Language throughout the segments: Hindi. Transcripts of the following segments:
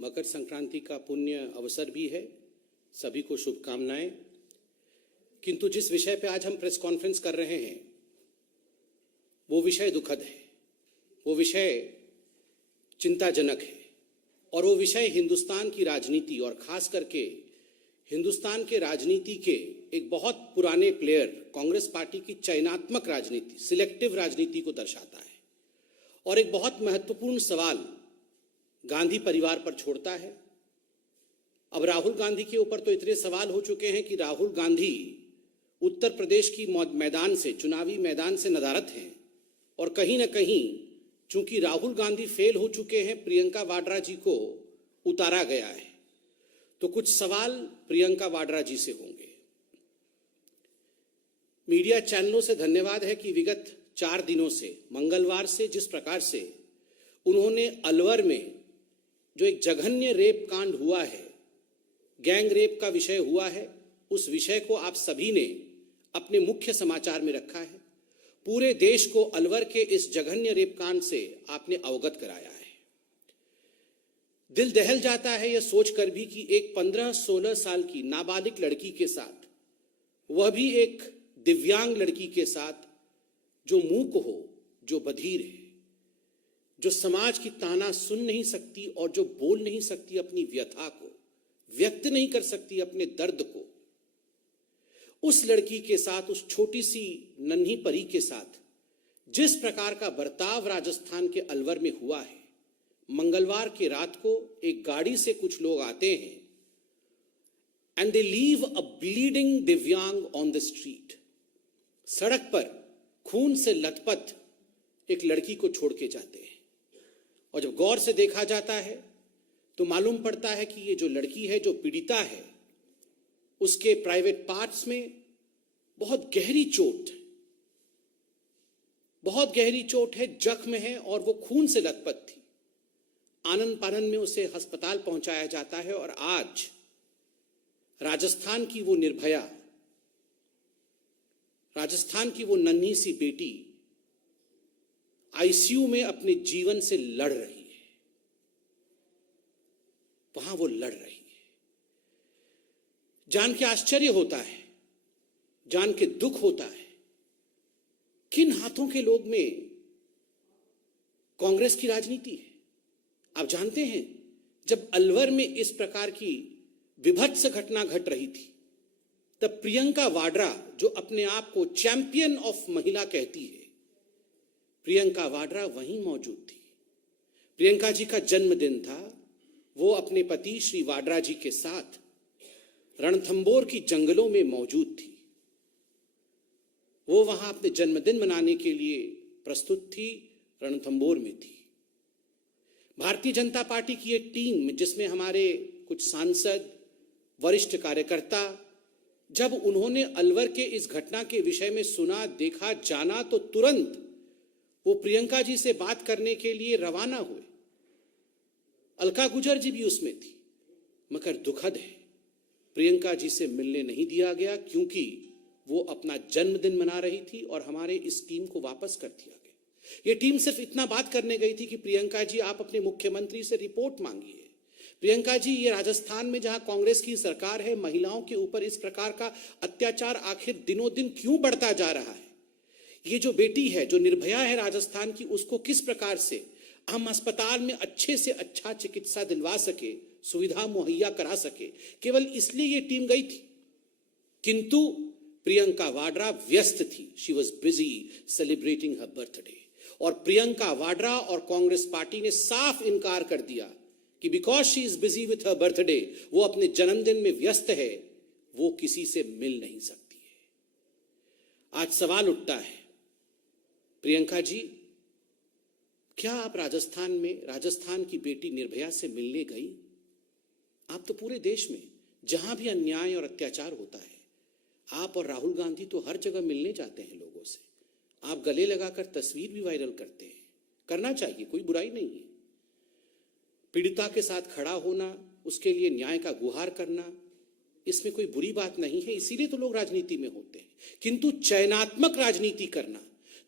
मकर संक्रांति का पुण्य अवसर भी है, सभी को शुभकामनाएं। किंतु जिस विषय पे आज हम प्रेस कॉन्फ्रेंस कर रहे हैं वो विषय दुखद है, वो विषय चिंताजनक है और वो विषय हिंदुस्तान की राजनीति और खास करके हिंदुस्तान के राजनीति के एक बहुत पुराने प्लेयर कांग्रेस पार्टी की चयनात्मक राजनीति, सिलेक्टिव राजनीति को दर्शाता है और एक बहुत महत्वपूर्ण सवाल गांधी परिवार पर छोड़ता है। अब राहुल गांधी के ऊपर तो इतने सवाल हो चुके हैं कि राहुल गांधी उत्तर प्रदेश की मैदान से, चुनावी मैदान से नदारद हैं और कहीं ना कहीं चूंकि राहुल गांधी फेल हो चुके हैं, प्रियंका वाड्रा जी को उतारा गया है, तो कुछ सवाल प्रियंका वाड्रा जी से होंगे। मीडिया चैनलों से धन्यवाद है कि विगत 4 दिनों से, मंगलवार से जिस प्रकार से उन्होंने अलवर में जो एक जघन्य रेप कांड हुआ है, गैंग रेप का विषय हुआ है, उस विषय को आप सभी ने अपने मुख्य समाचार में रखा है। पूरे देश को अलवर के इस जघन्य रेप कांड से आपने अवगत कराया है। दिल दहल जाता है यह सोचकर भी कि एक 15-16 साल की नाबालिग लड़की के साथ, वह भी एक दिव्यांग लड़की के साथ, जो मूक हो, जो बधिर है, जो समाज की ताना सुन नहीं सकती और जो बोल नहीं सकती, अपनी व्यथा को व्यक्त नहीं कर सकती, अपने दर्द को, उस लड़की के साथ, उस छोटी सी नन्ही परी के साथ जिस प्रकार का बर्ताव राजस्थान के अलवर में हुआ है। मंगलवार की रात को एक गाड़ी से कुछ लोग आते हैं and they leave a bleeding दिव्यांग ऑन द स्ट्रीट। सड़क पर खून से लथपथ एक लड़की को छोड़ के जाते हैं और जब गौर से देखा जाता है तो मालूम पड़ता है कि ये जो लड़की है, जो पीड़िता है, उसके प्राइवेट पार्ट्स में बहुत गहरी चोट है, जख्म है और वो खून से लथपथ थी। आनन फानन में उसे अस्पताल पहुंचाया जाता है और आज राजस्थान की वो निर्भया, राजस्थान की वो नन्ही सी बेटी आईसीयू में अपने जीवन से लड़ रही है। वहां वो लड़ रही है। जान के आश्चर्य होता है, जान के दुख होता है, किन हाथों के लोग में कांग्रेस की राजनीति है। आप जानते हैं, जब अलवर में इस प्रकार की विभत्स घटना घट रही थी, तब प्रियंका वाड्रा, जो अपने आप को चैंपियन ऑफ महिला कहती है, प्रियंका वाड्रा वहीं मौजूद थी। प्रियंका जी का जन्मदिन था। वो अपने पति श्री वाड्रा जी के साथ रणथंबोर की जंगलों में मौजूद थी। वो वहां अपने जन्मदिन मनाने के लिए प्रस्तुत थी, रणथंबोर में थी। भारतीय जनता पार्टी की एक टीम, जिसमें हमारे कुछ सांसद, वरिष्ठ कार्यकर्ता, जब उन्होंने अलवर के इस घटना के विषय में सुना, देखा, जाना, तो तुरंत वो प्रियंका जी से बात करने के लिए रवाना हुए। अलका गुजर जी भी उसमें थी। मगर दुखद है, प्रियंका जी से मिलने नहीं दिया गया क्योंकि वो अपना जन्मदिन मना रही थी और हमारे इस टीम को वापस कर दिया गया। ये टीम सिर्फ इतना बात करने गई थी कि प्रियंका जी, आप अपने मुख्यमंत्री से रिपोर्ट मांगिए। प्रियंका जी, ये राजस्थान में जहां कांग्रेस की सरकार है, महिलाओं के ऊपर इस प्रकार का अत्याचार आखिर दिनों दिन क्यों बढ़ता जा रहा है? ये जो बेटी है, जो निर्भया है राजस्थान की, उसको किस प्रकार से हम अस्पताल में अच्छे से अच्छा चिकित्सा दिलवा सके, सुविधा मुहैया करा सके, केवल इसलिए ये टीम गई थी। किंतु प्रियंका वाड्रा व्यस्त थी। She was busy celebrating her birthday. और प्रियंका वाड्रा और कांग्रेस पार्टी ने साफ इनकार कर दिया कि because she is busy with her birthday, वो अपने जन्मदिन में व्यस्त है, वो किसी से मिल नहीं सकती है। आज सवाल उठता है, प्रियंका जी, क्या आप राजस्थान की बेटी निर्भया से मिलने गई? आप तो पूरे देश में जहां भी अन्याय और अत्याचार होता है, आप और राहुल गांधी तो हर जगह मिलने जाते हैं लोगों से। आप गले लगाकर तस्वीर भी वायरल करते हैं। करना चाहिए, कोई बुराई नहीं है। पीड़िता के साथ खड़ा होना, उसके लिए न्याय का गुहार करना, इसमें कोई बुरी बात नहीं है। इसीलिए तो लोग राजनीति में होते हैं। किंतु चयनात्मक राजनीति करना,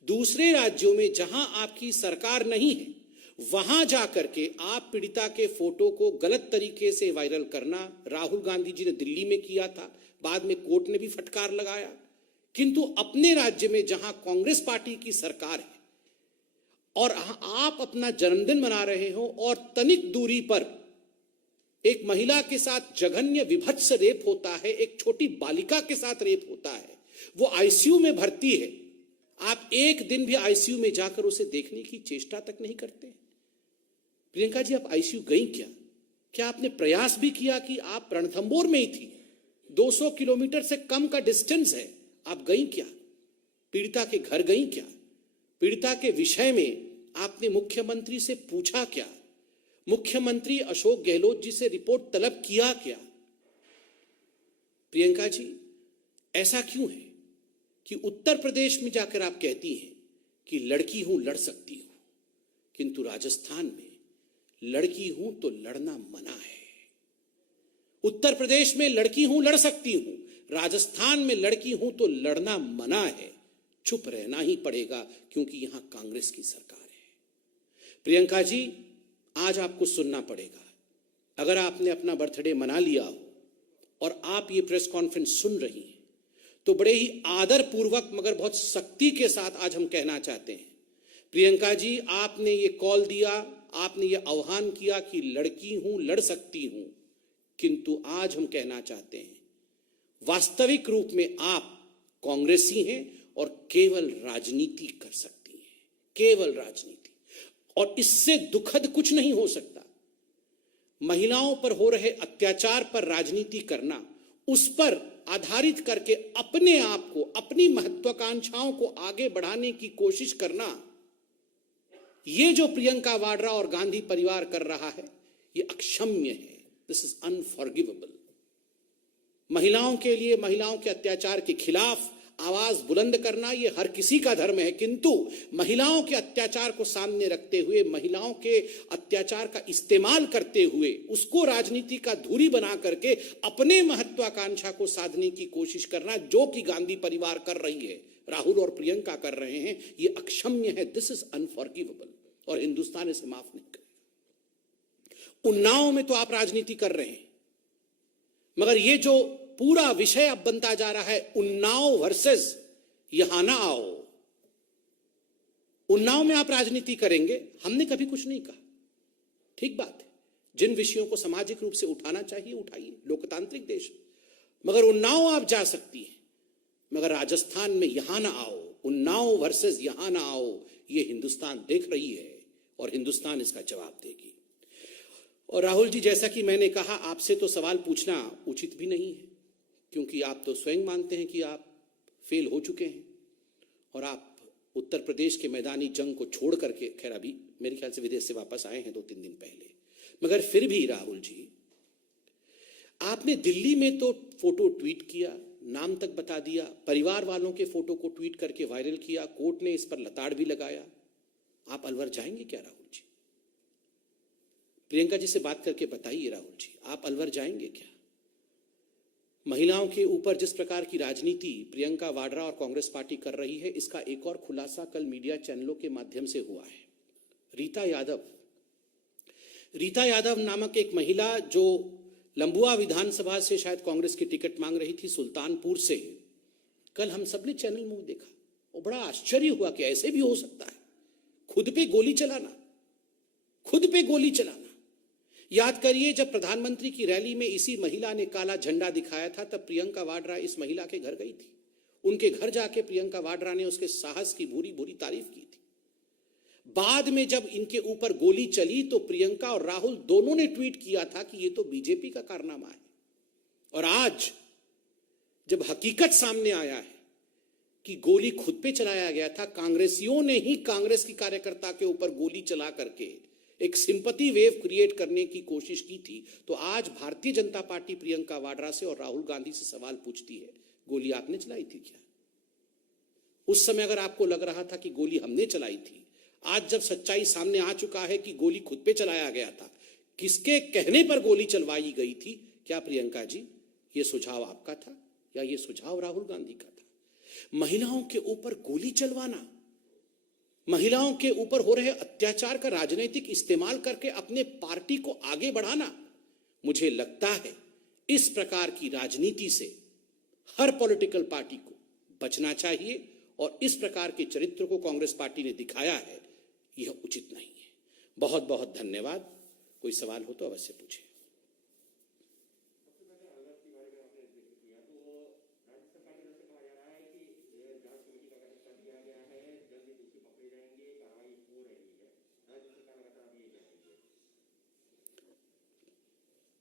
दूसरे राज्यों में जहां आपकी सरकार नहीं है, वहां जाकर के आप पीड़िता के फोटो को गलत तरीके से वायरल करना, राहुल गांधी जी ने दिल्ली में किया था, बाद में कोर्ट ने भी फटकार लगाया, किंतु अपने राज्य में जहां कांग्रेस पार्टी की सरकार है और आप अपना जन्मदिन मना रहे हो और तनिक दूरी पर एक महिला के साथ जघन्य विभत्स रेप होता है, एक छोटी बालिका के साथ रेप होता है, वो आईसीयू में भर्ती है, आप एक दिन भी आईसीयू में जाकर उसे देखने की चेष्टा तक नहीं करते। प्रियंका जी, आप आईसीयू गई क्या? क्या आपने प्रयास भी किया कि आप रणथंभौर में ही थी, 200 किलोमीटर से कम का डिस्टेंस है, आप गई क्या? पीड़िता के घर गई क्या? पीड़िता के विषय में आपने मुख्यमंत्री से पूछा क्या? मुख्यमंत्री अशोक गहलोत जी से रिपोर्ट तलब किया क्या? प्रियंका जी, ऐसा क्यों है कि उत्तर प्रदेश में जाकर आप कहती हैं कि लड़की हूं लड़ सकती हूं, किंतु राजस्थान में लड़की हूं तो लड़ना मना है। उत्तर प्रदेश में लड़की हूं लड़ सकती हूं, राजस्थान में लड़की हूं तो लड़ना मना है। चुप रहना ही पड़ेगा क्योंकि यहां कांग्रेस की सरकार है। प्रियंका जी, आज आपको सुनना पड़ेगा। अगर आपने अपना बर्थडे मना लिया हो और आप ये प्रेस कॉन्फ्रेंस सुन रही हैं, तो बड़े ही आदर पूर्वक मगर बहुत सख्ती के साथ आज हम कहना चाहते हैं, प्रियंका जी, आपने ये कॉल दिया, आपने ये आह्वान किया कि लड़की हूं लड़ सकती हूं, किंतु आज हम कहना चाहते हैं वास्तविक रूप में आप कांग्रेसी हैं और केवल राजनीति कर सकती हैं, केवल राजनीति। और इससे दुखद कुछ नहीं हो सकता। महिलाओं पर हो रहे अत्याचार पर राजनीति करना, उस पर आधारित करके अपने आप को, अपनी महत्वाकांक्षाओं को आगे बढ़ाने की कोशिश करना, ये जो प्रियंका वाड्रा और गांधी परिवार कर रहा है, ये अक्षम्य है। This is unforgivable. महिलाओं के लिए, महिलाओं के अत्याचार के खिलाफ आवाज बुलंद करना ये हर किसी का धर्म है, किंतु महिलाओं के अत्याचार को सामने रखते हुए, महिलाओं के अत्याचार का इस्तेमाल करते हुए, उसको राजनीति का धुरी बना करके अपने महत्वाकांक्षा को साधने की कोशिश करना, जो कि गांधी परिवार कर रही है, राहुल और प्रियंका कर रहे हैं, ये अक्षम्य है। दिस इज अनफॉरगिवेबल और हिंदुस्तान इसे माफ नहीं करेगा। उन्नाव में तो आप राजनीति कर रहे हैं, मगर ये जो पूरा विषय अब बनता जा रहा है, उन्नाव वर्सेस यहां ना आओ, उन्नाव में आप राजनीति करेंगे, हमने कभी कुछ नहीं कहा, ठीक बात है। जिन विषयों को सामाजिक रूप से उठाना चाहिए उठाइए, लोकतांत्रिक देश, मगर उन्नाव आप जा सकती हैं, मगर राजस्थान में यहां ना आओ। उन्नाव वर्सेस यहां ना आओ, ये हिंदुस्तान देख रही है और हिंदुस्तान इसका जवाब देगी। और राहुल जी, जैसा कि मैंने कहा, आपसे तो सवाल पूछना उचित भी नहीं है, क्योंकि आप तो स्वयं मानते हैं कि आप फेल हो चुके हैं और आप उत्तर प्रदेश के मैदानी जंग को छोड़ करके, खैर अभी मेरे ख्याल से विदेश से वापस आए हैं 2-3 दिन पहले, मगर फिर भी राहुल जी, आपने दिल्ली में तो फोटो ट्वीट किया, नाम तक बता दिया, परिवार वालों के फोटो को ट्वीट करके वायरल किया, कोर्ट ने इस पर लताड़ भी लगाया। आप अलवर जाएंगे क्या राहुल जी? प्रियंका जी से बात करके बताइए राहुल जी, आप अलवर जाएंगे क्या? महिलाओं के ऊपर जिस प्रकार की राजनीति प्रियंका वाड्रा और कांग्रेस पार्टी कर रही है, इसका एक और खुलासा कल मीडिया चैनलों के माध्यम से हुआ है। रीता यादव नामक एक महिला, जो लंबुआ विधानसभा से शायद कांग्रेस की टिकट मांग रही थी, सुल्तानपुर से, कल हम सब ने चैनल में देखा और बड़ा आश्चर्य हुआ कि ऐसे भी हो सकता है, खुद पे गोली चलाना, खुद पे गोली चलाना। याद करिए, जब प्रधानमंत्री की रैली में इसी महिला ने काला झंडा दिखाया था, तब प्रियंका वाड्रा इस महिला के घर गई थी। उनके घर जाके प्रियंका वाड्रा ने उसके साहस की भूरी भूरी तारीफ की थी। बाद में जब इनके ऊपर गोली चली तो प्रियंका और राहुल दोनों ने ट्वीट किया था कि ये तो बीजेपी का कारनामा है। और आज जब हकीकत सामने आया है कि गोली खुद पे चलाया गया था, कांग्रेसियों ने ही कांग्रेस की कार्यकर्ता के ऊपर गोली चला करके एक सिंपैथी वेव क्रिएट करने की कोशिश की थी, तो आज भारतीय जनता पार्टी प्रियंका वाड्रा से और राहुल गांधी से सवाल पूछती है, गोली आपने चलाई थी क्या? उस समय अगर आपको लग रहा था कि गोली हमने चलाई थी, आज जब सच्चाई सामने आ चुका है कि गोली खुद पे चलाया गया था, किसके कहने पर गोली चलवाई गई थी, क्या प्रियंका जी ये सुझाव आपका था या ये सुझाव राहुल गांधी का था? महिलाओं के ऊपर गोली चलवाना, महिलाओं के ऊपर हो रहे अत्याचार का राजनीतिक इस्तेमाल करके अपने पार्टी को आगे बढ़ाना, मुझे लगता है इस प्रकार की राजनीति से हर पॉलिटिकल पार्टी को बचना चाहिए और इस प्रकार के चरित्र को कांग्रेस पार्टी ने दिखाया है, यह उचित नहीं है। बहुत बहुत धन्यवाद। कोई सवाल हो तो अवश्य पूछें।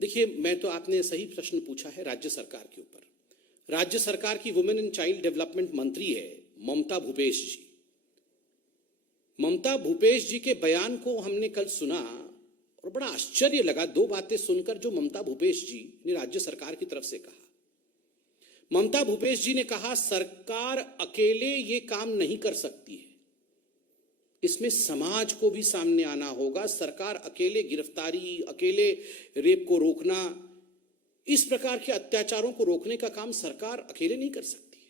देखिए, मैं तो आपने सही प्रश्न पूछा है राज्य सरकार के ऊपर। राज्य सरकार की वुमेन एंड चाइल्ड डेवलपमेंट मंत्री है ममता भूपेश जी। ममता भूपेश जी के बयान को हमने कल सुना और बड़ा आश्चर्य लगा दो बातें सुनकर जो ममता भूपेश जी ने राज्य सरकार की तरफ से कहा। ममता भूपेश जी ने कहा सरकार अकेले ये काम नहीं कर सकती है, इसमें समाज को भी सामने आना होगा। सरकार अकेले गिरफ्तारी, अकेले रेप को रोकना, इस प्रकार के अत्याचारों को रोकने का काम सरकार अकेले नहीं कर सकती है।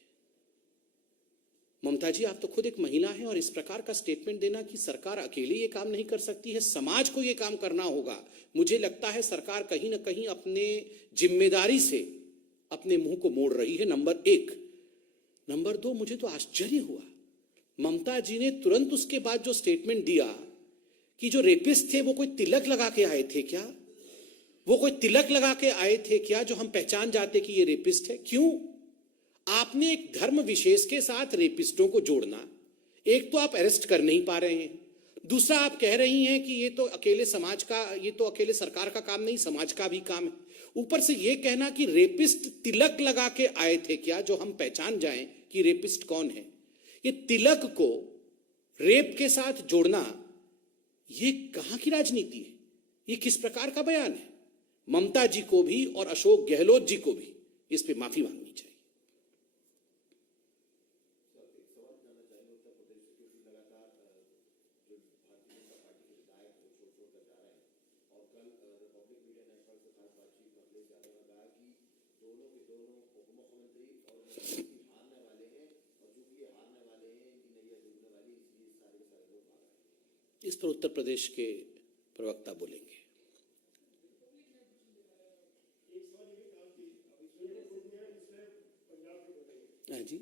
ममता जी, आप तो खुद एक महिला हैं और इस प्रकार का स्टेटमेंट देना कि सरकार अकेले ये काम नहीं कर सकती है, समाज को ये काम करना होगा, मुझे लगता है सरकार कहीं ना कहीं अपने जिम्मेदारी से अपने मुंह को मोड़ रही है, नंबर एक। नंबर दो, मुझे तो आश्चर्य हुआ ममता जी ने तुरंत उसके बाद जो स्टेटमेंट दिया कि जो रेपिस्ट थे वो कोई तिलक लगा के आए थे क्या? वो कोई तिलक लगा के आए थे क्या जो हम पहचान जाते कि ये रेपिस्ट है? क्यों? आपने एक धर्म विशेष के साथ रेपिस्टों को जोड़ना, एक तो आप अरेस्ट कर नहीं पा रहे हैं, दूसरा आप कह रही हैं कि ये तो अकेले समाज का, ये तो अकेले सरकार का काम नहीं, समाज का भी काम है। ऊपर से ये कहना कि रेपिस्ट तिलक लगा के आए थे क्या जो हम पहचान जाएं कि रेपिस्ट कौन है। ये तिलक को रेप के साथ जोड़ना, ये कहां की राजनीति है? ये किस प्रकार का बयान है? ममता जी को भी और अशोक गहलोत जी को भी इस पे माफी मांगनी चाहिए। इस पर उत्तर प्रदेश के प्रवक्ता बोलेंगे। हाँ जी,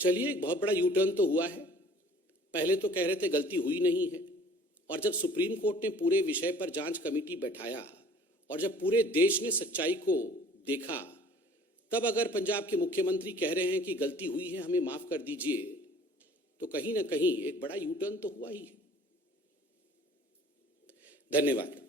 चलिए, एक बहुत बड़ा यू टर्न तो हुआ है। पहले तो कह रहे थे गलती हुई नहीं है, और जब सुप्रीम कोर्ट ने पूरे विषय पर जांच कमेटी बैठाया और जब पूरे देश ने सच्चाई को देखा, तब अगर पंजाब के मुख्यमंत्री कह रहे हैं कि गलती हुई है, हमें माफ कर दीजिए, तो कहीं ना कहीं एक बड़ा यू टर्न तो हुआ ही है। धन्यवाद।